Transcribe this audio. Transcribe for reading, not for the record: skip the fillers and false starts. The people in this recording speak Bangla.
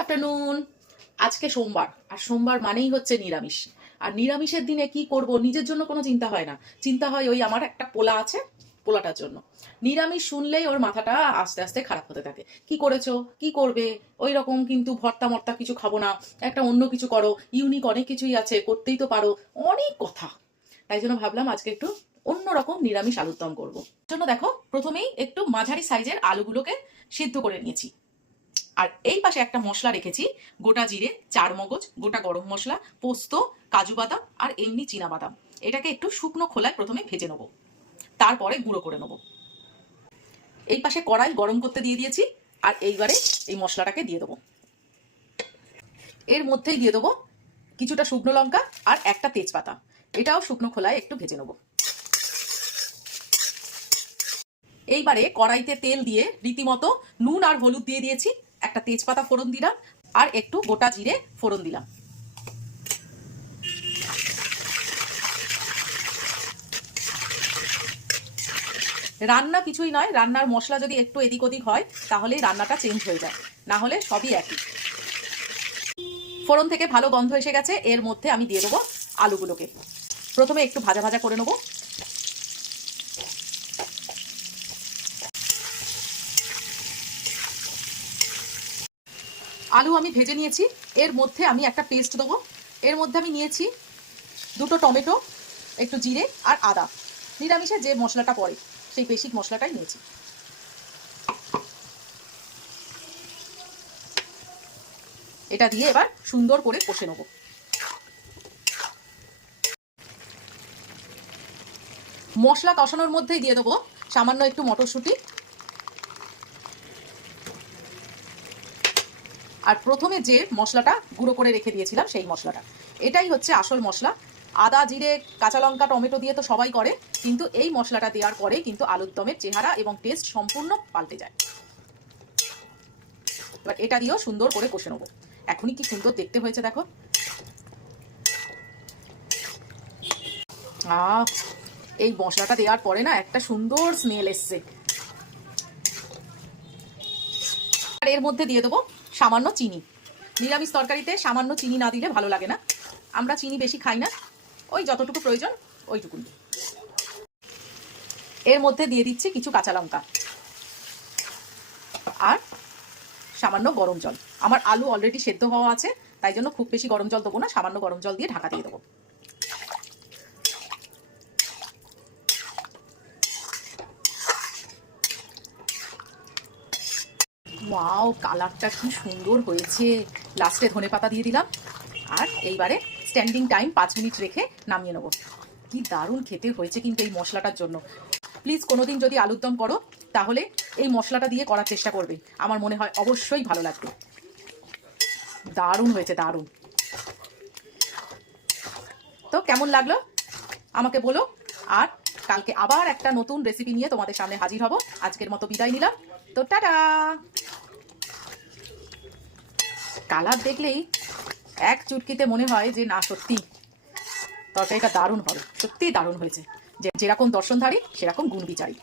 আফটারনুন। আজকে সোমবার, আর সোমবার মানেই হচ্ছে নিরামিষ। আর নিরামিষের দিনে কি করব নিজের জন্য কোনো চিন্তা হয় না, চিন্তা হয় ওই আমার একটা পোলা আছে, পোলাটার জন্য। নিরামিষ শুনলেই ওর মাথাটা আস্তে আস্তে খারাপ হতে থাকে। কি করেছো, কি করবে, ওই রকম কিন্তু ভর্তা মর্তা কিছু খাবো না, একটা অন্য কিছু করো, ইউনিক অনেক কিছুই আছে, করতেই তো পারো, অনেক কথা। তাই জন্য ভাবলাম আজকে একটু অন্যরকম নিরামিষ আলুর দম করবো। জন্য দেখো, প্রথমেই একটু মাঝারি সাইজের আলুগুলোকে সিদ্ধ করে নিয়েছি। আর এই পাশে একটা মশলা রেখেছি, গোটা জিরে, চার মগজ, গোটা গরম মশলা, পোস্ত, কাজু বাদাম আর এমনি চীনা বাদাম। এটাকে একটু শুকনো খোলায় প্রথমে ভেজে নেবো, তারপরে গুঁড়ো করে নেবো। এই পাশে কড়াই গরম করতে দিয়ে দিয়েছি, আর এইবারে এই মশলাটাকে দিয়ে দেবো। এর মধ্যেই দিয়ে দেবো কিছুটা শুকনো লঙ্কা আর একটা তেজপাতা, এটাও শুকনো খোলায় একটু ভেজে নেবো। এইবারে কড়াইতে তেল দিয়ে রীতিমতো নুন আর হলুদ দিয়ে দিয়েছি, একটা তেজপাতা ফোড়ন দিলাম আর একটু গোটা জিরে ফোড়ন দিলাম। রান্না কিছুই নয়, রান্নার মশলা যদি একটু এদিক ওদিক হয় তাহলেই রান্নাটা চেঞ্জ হয়ে যায়, না হলে সবই একই। ফোড়ন থেকে ভালো গন্ধ এসে গেছে, এর মধ্যে আমি দিয়ে দেবো আলুগুলোকে। প্রথমে একটু ভাজা ভাজা করে নেবো। আলু আমি ভেজে নিয়েছি, এর মধ্যে আমি একটা পেস্ট দেবো। এর মধ্যে আমি নিয়েছি দুটো টমেটো, একটু জিরে আর আদা, নিরামিষে যে মশলাটা পড়ে সেই বেসিক মশলাটাই নিয়েছি। এটা দিয়ে এবার সুন্দর করে কষে নেব। মশলা কষানোর মধ্যেই দিয়ে দেবো সামান্য একটু মটরশুঁটি, আর প্রথমে যে মশলাটা গুঁড়ো করে রেখে দিয়েছিলাম সেই মশলাটা। এটাই হচ্ছে আসল মশলা। আদা, জিরে, কাঁচা লঙ্কা, টমেটো দিয়ে তো সবাই করে, কিন্তু এই মশলাটা দেওয়ার পরে কিন্তু আলুর দমের চেহারা এবং টেস্ট সম্পূর্ণ পাল্টে যায়। এবার এটা দিয়েও সুন্দর করে কষে নেবো। এখনই কি সুন্দর দেখতে হয়েছে দেখো। এই মশলাটা দেওয়ার পরে না একটা সুন্দর স্মেল এসছে। আর এর মধ্যে দিয়ে দেবো সামান্য চিনি। নিরামিষ তরকারিতে সামান্য চিনি না দিলে ভালো লাগে না, আমরা চিনি বেশি খাই না, ওই যতটুকু প্রয়োজন ওইটুকুন। এর মধ্যে দিয়ে দিচ্ছি কিছু কাঁচা লঙ্কা আর সামান্য গরম জল। আমার আলু অলরেডি সেদ্ধ হওয়া আছে, তাই জন্য খুব বেশি গরম জল দেবো না, সামান্য গরম জল দিয়ে ঢাকা দিয়ে দেবো। ওয়াও, কালারটা কি সুন্দর হয়েছে। লাস্টে ধনেপাতা দিয়ে দিলাম, আর এইবারে স্ট্যান্ডিং টাইম 5 মিনিট রেখে নামিয়ে নেবো। কি দারুণ খেতে হয়েছে কিন্তু এই মশলাটার জন্য। প্লিজ কোনোদিন যদি আলুর দম করো তাহলে এই মশলাটা দিয়ে করার চেষ্টা করবে, আমার মনে হয় অবশ্যই ভালো লাগবে। দারুণ হয়েছে, দারুণ। তো কেমন লাগলো আমাকে বলো, আর কালকে আবার একটা নতুন রেসিপি নিয়ে তোমাদের সামনে হাজির হব। আজকের মতো বিদায় নিলাম, তো টাটা। কালার দেখলেই এক চুটকিতে মনে হয় যে না, সত্যি তরকারিটা দারুণ হবে, সত্যিই দারুণ হয়েছে। যেরকম দর্শনধারী সেরকম গুণ বিচারী।